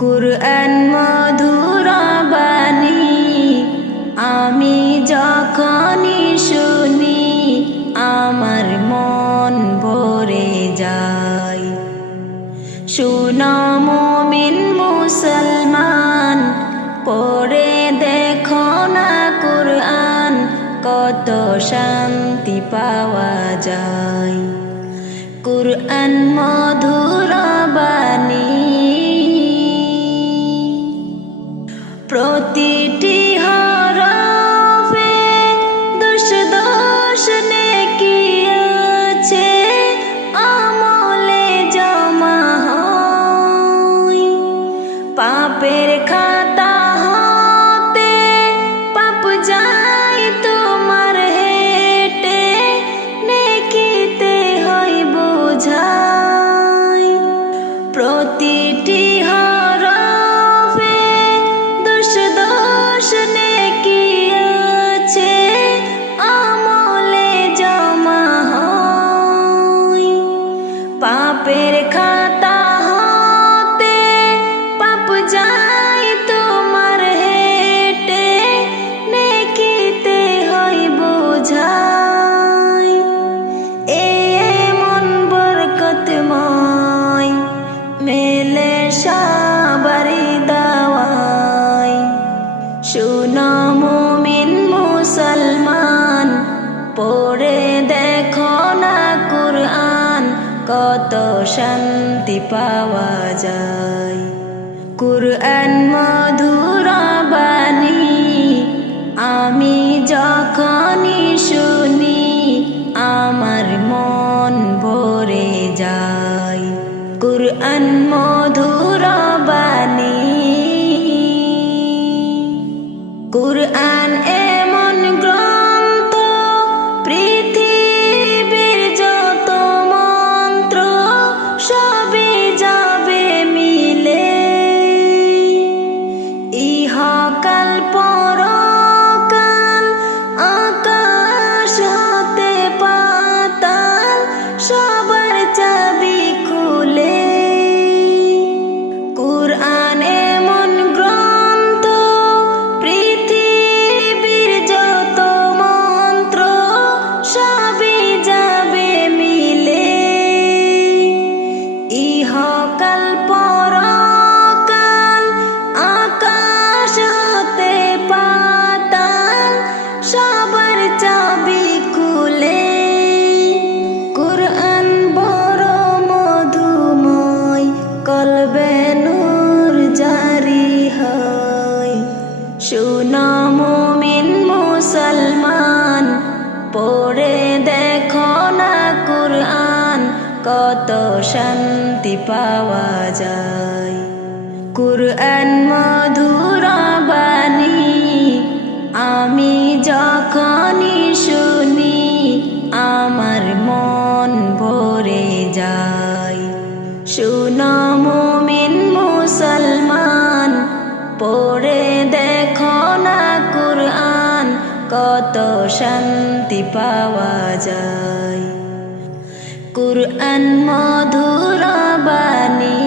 কুরআন মধুর বাণী আমি যখনই শুনি আমার মন ভরে যায়। শুনো মুমিন মুসলমান, পড়ে দেখো না কুরআন, কত শান্তি পাওয়া যায়। কুরআন মধুর বাণী প্রতিটি হরফে দোষ দোষ নেকি আছে, আমলে জমা হয়। পাপের খাতা হতে পাপ যায় তোমার হেঁটে, নেকিতে হয় বোঝাই। প্রতিটি পাপের খাতা হতে পাপ যায় তোমার হেঁটে, নেকিতে হয় বোঝাই। এমন বরকতময় মেলে সবারই দাওয়াই। শুনো মুমিন মুসলমান, পড়ে দেখো না কুরআন, কত শান্তি পাওয়া যায়। কুরআন মধুর বাণী আমি যখনই শুনি আমার মন ভরে যায়। কুরআন মধুর বাণী। কুরআন এমন গ্রন্থ, পৃথিবীর যত মন্ত্র সবই যাবে মিলে। ইহকাল পরকাল আকাশ হতে পাতাল সবার চাবি খুলে। কুরআন এমন গ্রন্থ, পৃথিবীর যত মন্ত্র সবই যাবে মিলে। ইহকাল পরকাল আকাশ হতে পাতাল সবার চাবি খুলে। কুরআন বড় মধুময়, কলবে নূর জারি হয়। শুনো মুমিন মুসলমান, পড়ে দেখো না কুরআন, কত শান্তি পাওয়া যায়। কুরআন মধুর বাণী আমি যখনই শুনি আমার মন ভরে যায়। শুনো মুমিন মুসলমান, পড়ে দেখো না কুরআন, কত শান্তি পাওয়া যায়। কুরআন মধুর বাণী।